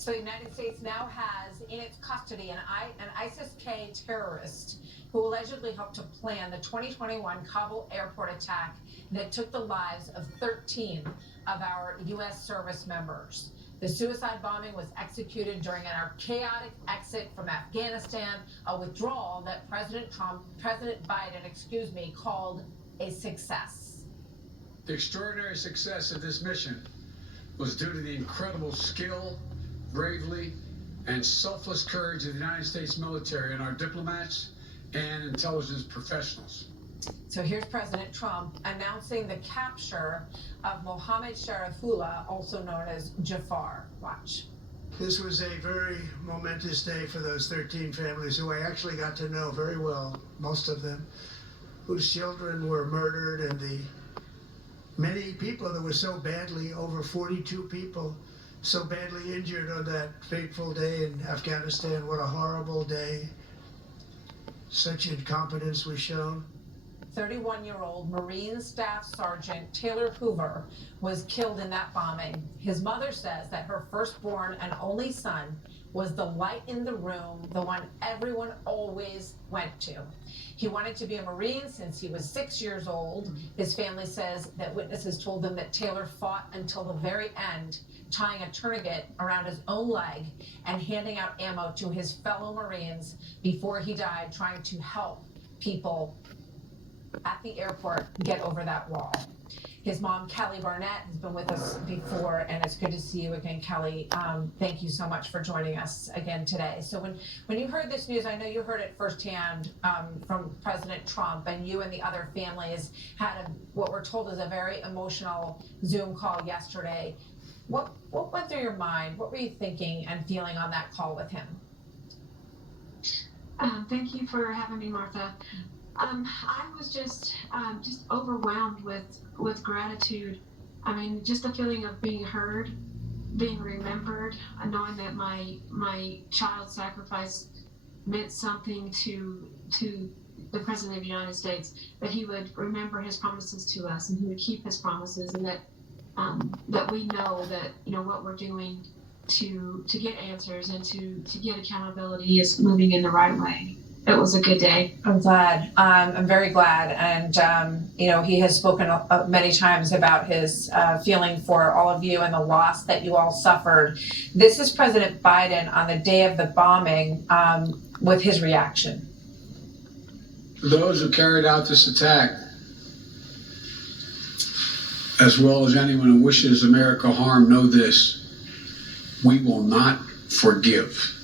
So the United States now has in its custody an ISIS-K terrorist who allegedly helped to plan the 2021 Kabul airport attack that took the lives of 13 of our U.S. service members. The suicide bombing was executed during our chaotic exit from Afghanistan, a withdrawal that President Biden, called a success. The extraordinary success of this mission was due to the incredible skill, bravery, and selfless courage of the United States military and our diplomats and intelligence professionals. So here's President Trump announcing the capture of Mohammed Sharifullah, also known as Jafar. Watch. This was a very momentous day for those 13 families who I actually got to know very well, most of them, whose children were murdered, and the many people that were so badly, over 42 people, so badly injured on that fateful day in Afghanistan. What a horrible day. Such incompetence was shown. 31-year-old Marine Staff Sergeant Taylor Hoover was killed in that bombing. His mother says that her firstborn and only son was the light in the room, the one everyone always went to. He wanted to be a Marine since he was 6 years old. His family says that witnesses told them that Taylor fought until the very end, tying a tourniquet around his own leg and handing out ammo to his fellow Marines before he died, trying to help people at the airport get over that wall. His mom, Kelly Barnett, has been with us before, and it's good to see you again, Kelly. Thank you so much for joining us again today. So when you heard this news, I know you heard it firsthand from President Trump, and you and the other families had what we're told is a very emotional Zoom call yesterday. What went through your mind? What were you thinking and feeling on that call with him? Thank you for having me, Martha. I was just overwhelmed with gratitude. I mean, just the feeling of being heard, being remembered, knowing that my child's sacrifice meant something to the President of the United States, that he would remember his promises to us and he would keep his promises, and that we know that, you know, what we're doing to get answers and to get accountability is moving in the right way. It was a good day. I'm glad. I'm very glad. And, you know, he has spoken many times about his feeling for all of you and the loss that you all suffered. This is President Biden on the day of the bombing with his reaction. For those who carried out this attack, as well as anyone who wishes America harm, know this: we will not forgive.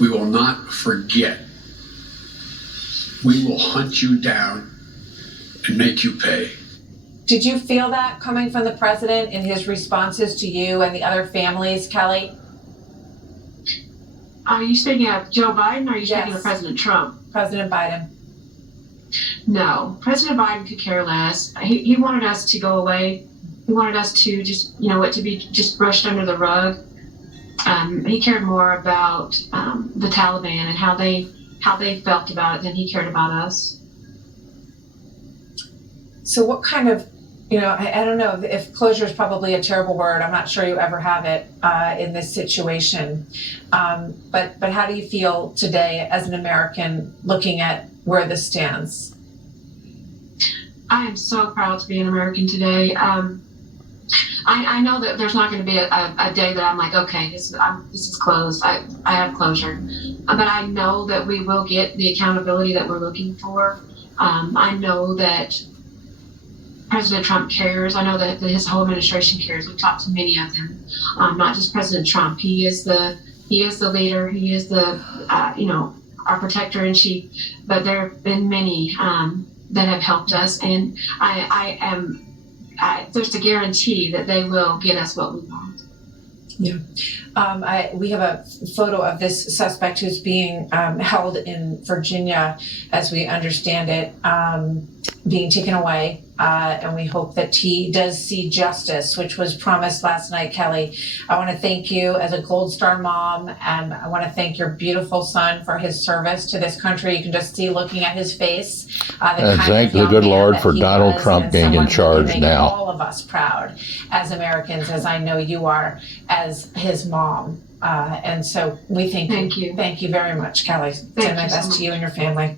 We will not forget. We will hunt you down and make you pay. Did you feel that coming from the president in his responses to you and the other families, Kelly? Are you speaking of Joe Biden or are you Yes. speaking of President Trump? President Biden. No, President Biden could care less. He wanted us to go away. He wanted us to just, you know, to be just brushed under the rug. He cared more about the Taliban and how they felt about it than he cared about us. So what kind of, you know, I don't know if closure is probably a terrible word. I'm not sure you ever have it in this situation. But how do you feel today as an American looking at where this stands? I am so proud to be an American today. I know that there's not going to be a day that I'm like, okay, this is closed. I have closure. But I know that we will get the accountability that we're looking for. I know that President Trump cares. I know that his whole administration cares. We've talked to many of them, not just President Trump. He is the leader. He is the our protector in chief. But there have been many that have helped us, and there's a guarantee that they will get us what we want. Yeah. We have a photo of this suspect who's being held in Virginia, as we understand it, being taken away And we hope that he does see justice, which was promised last night, Kelly. I want to thank you as a Gold Star mom, and I want to thank your beautiful son for his service to this country. You can just see looking at his face. And thank the good Lord for Donald Trump being in charge now. All of us proud as Americans, as I know you are, as his mom. And so we thank you. Thank you. Thank you very much, Kelly. Send my best to you and your family.